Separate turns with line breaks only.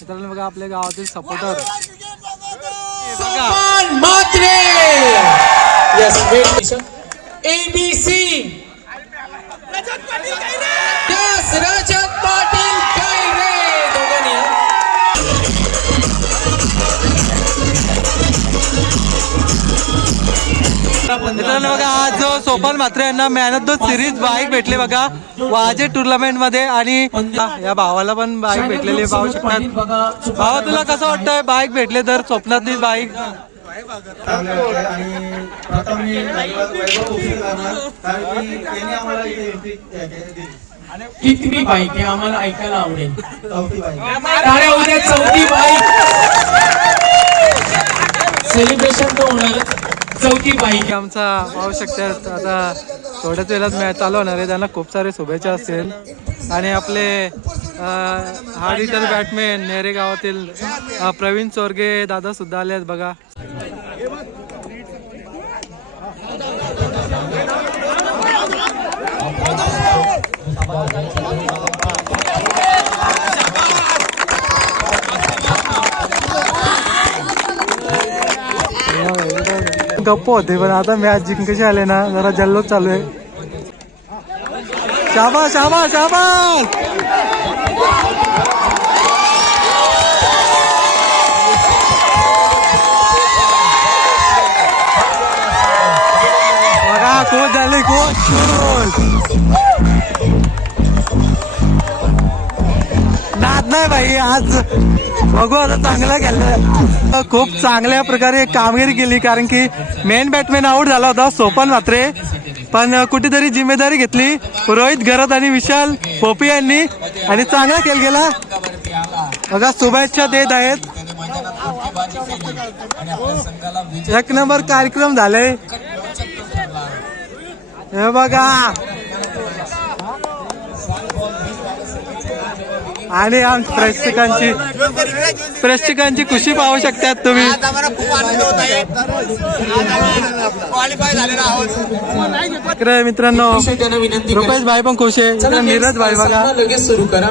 मित्रांनो बघा आपल्या गावातील सपोर्टर
मात्रे! एबीसी
मित्रांनो बघा आज जो सोपान मात्र यांना man of the series bike भेटले बघा वाजे टुर्नामेंटमध्ये आणि या भावाला पण बाईक भेटलेली आहे, पाहू शकतात. भावा तुला कसं वाटतंय? बाईक भेटले तर स्वप्नातली बाईक
चांगले वाटले आणि प्रथम मी धन्यवाद वैभव उशीर करणार कारण की त्यांनी आम्हाला इथे एंट्री दिली
कितवी बाईक आहे आम्हाला ऐकायला आवडेल
चौथी बाईक
सेलिब्रेशन तर होणार चौथी बाईक
आमचा पाहू शकतात आता थोड्याच वेळात मॅच चालू होणार आहे. त्यांना खूप सारे शुभेच्छा असतील. आणि आपले हार्ड हिटर बॅटमॅन नेरे गावातील प्रवीण चोरगे दादा सुद्धा आले आहेत बघा. गप्प होते पण आता मॅच जिंकशी आले ना जरा जल्लोष चालू आहे. शाबास शाबास शाबास! बघा कोच झाले कोच नाही भाई आज बघू आता चांगला खेळलं खूप चांगल्या प्रकारे कामगिरी केली कारण की मेन बॅटमॅन आउट झाला होता सोपन मात्रे पण कुठेतरी जिम्मेदारी घेतली. रोहित गरत आणि विशाल पोपी यांनी. आणि चांगला खेळ गेला. बघा शुभेच्छा देत आहेत. एक नंबर कार्यक्रम झाले हे बघा. आणि आम प्रेक्षकांची प्रेक्षकांची खुशी पाहू शकतात तुम्ही. मित्रांनो रुपेश भाई पण खुश आहे. नीरज भाई बघा.
लगेच सुरू करा.